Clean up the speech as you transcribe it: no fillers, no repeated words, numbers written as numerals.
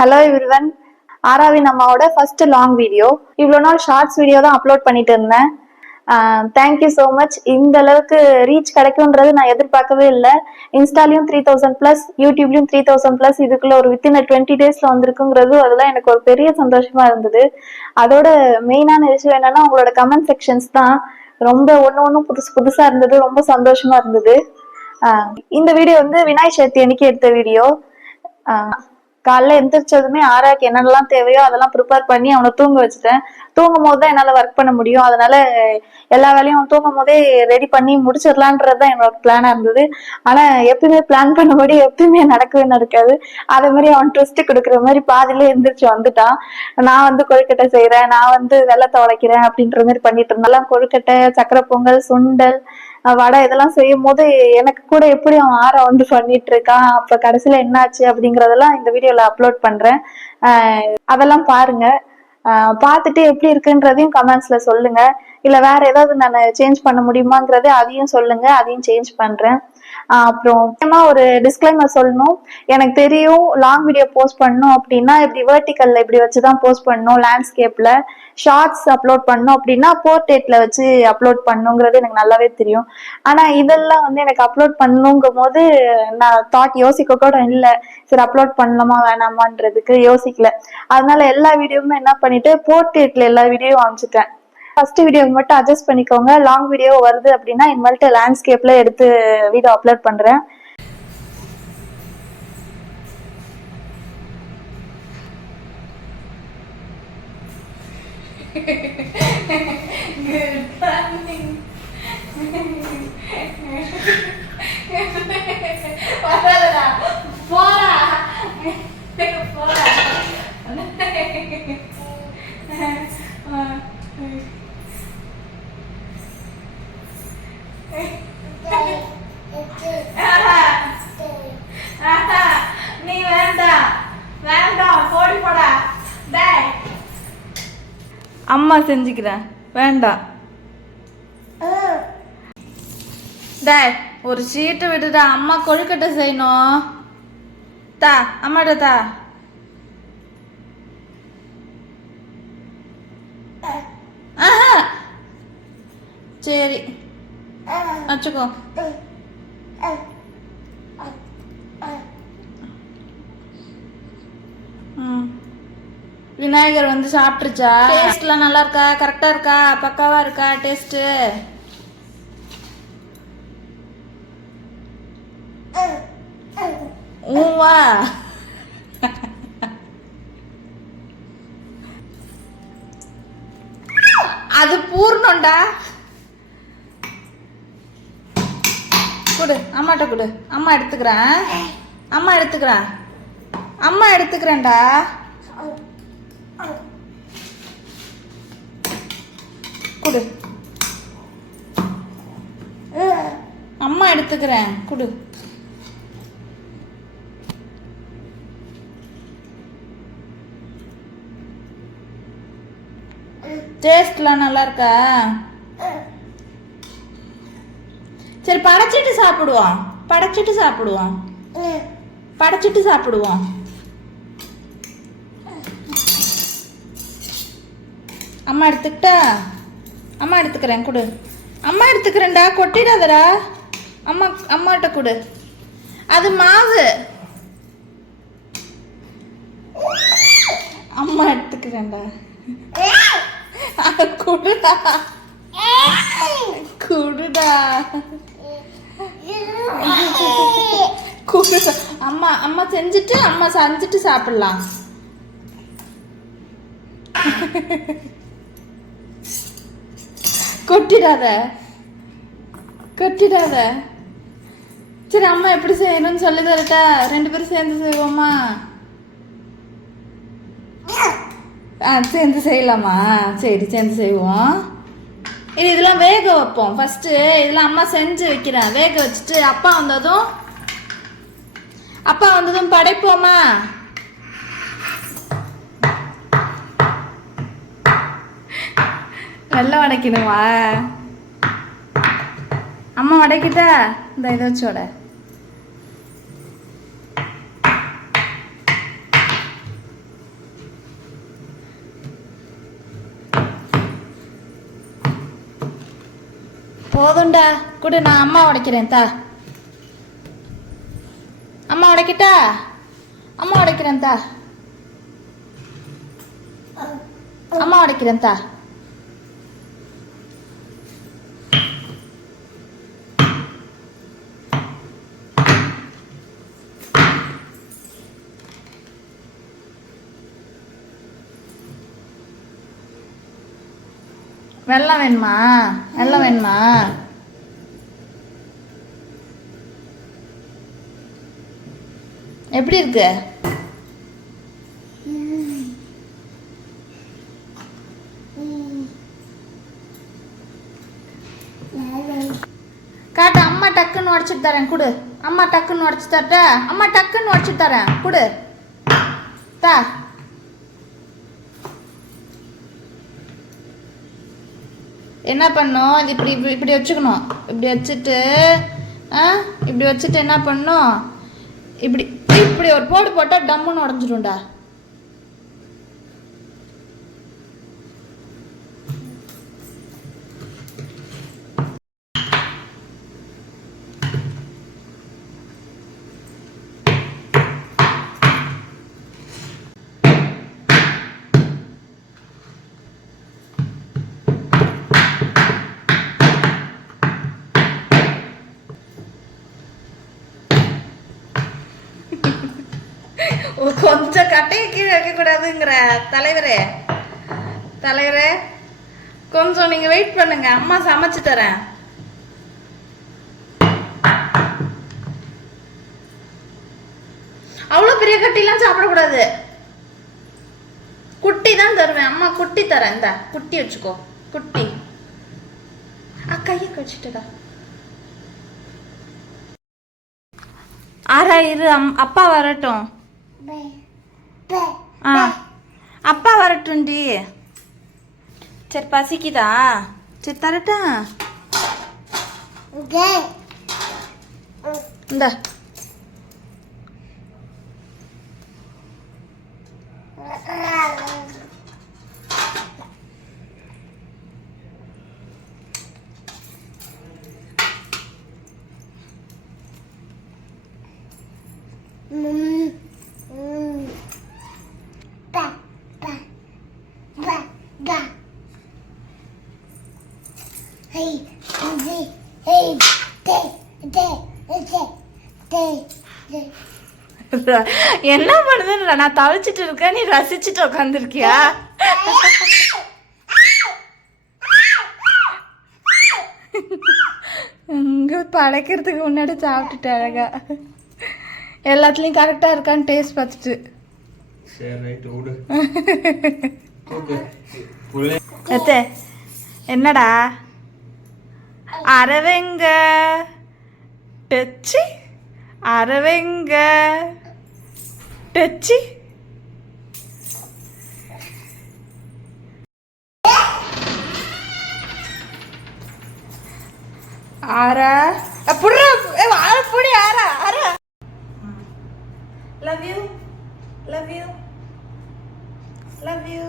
Hello everyone. ஆராவின் அம்மாவோட first long video. இவ்வளோ நாள் ஷார்ட்ஸ் வீடியோ தான் அப்லோட் பண்ணிட்டு இருந்தேன். Thank you so much. இந்த அளவுக்கு ரீச் கிடைக்கும்ன்றது நான் எதிர்பார்க்கவே இல்லை. இன்ஸ்டாலையும் 3000+, யூடியூப்லையும் 3000+, இதுக்குள்ள ஒரு வித்தின் 20 daysல வந்திருக்குங்கிறது அதெல்லாம் எனக்கு ஒரு பெரிய சந்தோஷமா இருந்தது. அதோட மெயினான விஷயம் என்னன்னா உங்களோட கமெண்ட் செக்ஷன்ஸ் தான் ரொம்ப ஒன்றும் புதுசா இருந்தது. ரொம்ப சந்தோஷமா இருந்தது. இந்த வீடியோ வந்து விநாயகர் சதுர்த்தி அன்னைக்கு எடுத்த வீடியோ. காலைல எந்திரிச்சதுமே ஆராய்க்கு என்னென்னலாம் தேவையோ அதெல்லாம் ப்ரிப்பேர் பண்ணி அவனை தூங்க வச்சுட்டேன். தூங்கும் போது தான் என்னால் ஒர்க் பண்ண முடியும். அதனால எல்லா வேலையும் அவன் தூங்கும் போதே ரெடி பண்ணி முடிச்சிடலான்றது தான் என்னோட பிளானா இருந்தது. ஆனா எப்பயுமே பிளான் பண்ணபடி எப்பயுமே நடக்காது. அதே மாதிரி அவன் ட்விஸ்ட் கொடுக்குற மாதிரி பாதியிலே எந்திரிச்சு வந்துட்டான். நான் வந்து கொழுக்கட்டை செய்யறேன், நான் வந்து வெள்ளத்தை உடைக்கிறேன் அப்படின்ற மாதிரி பண்ணிட்டு இருந்தாலும் கொழுக்கட்டை, சக்கரை பொங்கல், சுண்டல், வடை இதெல்லாம் செய்யும் போது எனக்கு கூட எப்படி அவன் ஆற வந்து பண்ணிட்டு இருக்கான், அப்ப கடைசியில என்னாச்சு அப்படிங்கறதெல்லாம் இந்த வீடியோல அப்லோட் பண்றேன். அதெல்லாம் பாருங்க. பார்த்துட்டு எப்படி இருக்குன்றதையும் கமெண்ட்ஸ்ல சொல்லுங்க. இல்ல வேற ஏதாவது நான் சேஞ்ச் பண்ண முடியுமாங்கிறத அதையும் சொல்லுங்க, அதையும் சேஞ்ச் பண்றேன். அப்புறம் முக்கியமா ஒரு டிஸ்க்ளைமர் சொல்லணும். எனக்கு தெரியும் லாங் வீடியோ போஸ்ட் பண்ணணும் அப்படின்னா இப்படி வெர்டிக்கல்ல இப்படி வச்சுதான் போஸ்ட் பண்ணணும். லேண்ட்ஸ்கேப்ல ஷார்ட்ஸ் அப்லோட் பண்ணணும் அப்படின்னா போர்ட்ரேட்ல வச்சு அப்லோட் பண்ணுங்கிறது எனக்கு நல்லாவே தெரியும். ஆனா இதெல்லாம் வந்து எனக்கு அப்லோட் பண்ணணுங்கும் போது நான் தாட் யோசிக்க கூட இல்லை. சரி அப்லோட் பண்ணலாமா வேணாமான்றதுக்கு யோசிக்கல. அதனால எல்லா வீடியோவுமே என்ன பண்ணிட்டு போர்ட்ரேட்ல எல்லா வீடியோவும் அமைச்சிட்டேன். ஃபர்ஸ்ட் வீடியோ மட்டும் அட்ஜஸ்ட் பண்ணிக்கோங்க. லாங் வீடியோ வருது அப்படின்னா இனிமேல்ட்டு லேண்ட்ஸ்கேப்ல எடுத்து வீடியோ அப்லோட் பண்றேன். நீ வேண்டாம் போடி போடா. அம்மா செஞ்சுக்கிறேன், வேண்டாம். ஒரு சீட்டை விட்டுடா, அம்மா கொழுக்கட்டை செய்யணும். தா அம்மாட்ட தா. சரி வச்சுக்கோ. விநாயகர் வந்து சாப்பிட்டுருச்சா? டேஸ்ட்லாம் நல்லா இருக்கா? கரெக்டா இருக்கா? பக்காவா இருக்கா டேஸ்ட்? ஊவா அது பூர்ணம்டா. கொடு அம்மாட்ட கொடு. அம்மா எடுத்துக்கிறேன்டா. கொடு அம்மா எடுத்துக்கிறேன். கொடு. டேஸ்ட்லாம் நல்லா இருக்கா? சரி படைச்சிட்டு சாப்பிடுவோம். அம்மா எடுத்துக்கிட்டா? அம்மா எடுத்துக்கிறேன். கொடு. அம்மா எடுத்துக்கிறேன்டா, கொட்டிடாதடா. அம்மாட்ட கொடு. அது மாவு. அம்மா எடுத்துக்கிறேன்டா. குடுடா. அம்மா செஞ்சுட்டு சாப்பிடலாம். கொட்டிடாத. சரி அம்மா எப்படி செய்யணும்னு சொல்லி தரட்டா? 2 பேரும் சேர்ந்து செய்வோமா? சேர்ந்து செய்யலாமா? சரி சேர்ந்து செய்வோம். இதெல்லாம் வேக வைப்போம். ஃபர்ஸ்ட் இதெல்லாம் அம்மா செஞ்சு வைக்கிறேன். வேக வச்சுட்டு அப்பா வந்ததும் படைப்போமா? நல்லா வடைக்கணுமா? அம்மா வடைக்கிட்டா? இந்த இதை வச்சோட போதும்டா குடு, நான் அம்மா உடைக்கிறேன் தா. அம்மா உடைக்கிட்டா? அம்மா உடைக்கிறேன் தா. அம்மா உடைக்கிறேன் தா. வெல்லம் வேணுமா? வெல்லம் வேணுமா? எப்படி இருக்கு? காட்டு, அம்மா டக்குன்னு உடச்சிட்டு தரேன் குடு. அம்மா டக்குன்னு உடச்சி தரட்டா? அம்மா டக்குன்னு உடச்சி தரேன் குடு தா. என்ன பண்ணும்? இது இப்படி இப்படி வச்சுக்கணும். இப்படி வச்சுட்டு இப்படி வச்சுட்டு என்ன பண்ணும்? இப்படி இப்படி ஒரு போடு போட்டால் டம்முன்னு உடஞ்சிடும்டா. கொஞ்சம் கட்டையை கீழே வைக்கக்கூடாதுங்கிற தலைவரே. தலைவரே கொஞ்சம் நீங்க வெயிட் பண்ணுங்க, அம்மா சமைச்சு தரேன். அவ்வளோ பெரிய கட்டிலாம் சாப்பிடக்கூடாது, குட்டி தான் தருவேன். அம்மா குட்டி தரேன், இந்த குட்டி வச்சுக்கோ. குட்டி கையை கழிச்சிட்டடா. ஆறா இரு, அப்பா வரட்டும். அப்பா வரட்டும்டி. சரி பசிக்குதா? சரி தரட்டா? இந்த என்ன பண்ணுதுன்னு நான் தவிச்சிட்டு இருக்கேன், நீ ரசிச்சுட்டு உட்காந்துருக்கியா? இங்க படைக்கிறதுக்கு முன்னாடி சாப்பிட்டுட்டு அழகா எல்லாத்துலயும் கரெக்டா இருக்கான்னு டேஸ்ட் பார்த்துட்டு. என்னடா அரவெங்க டச்சு, அரவெங்க டச்சு. ஆரா புடி ஆரா ஆரா. Love you, love you, love you.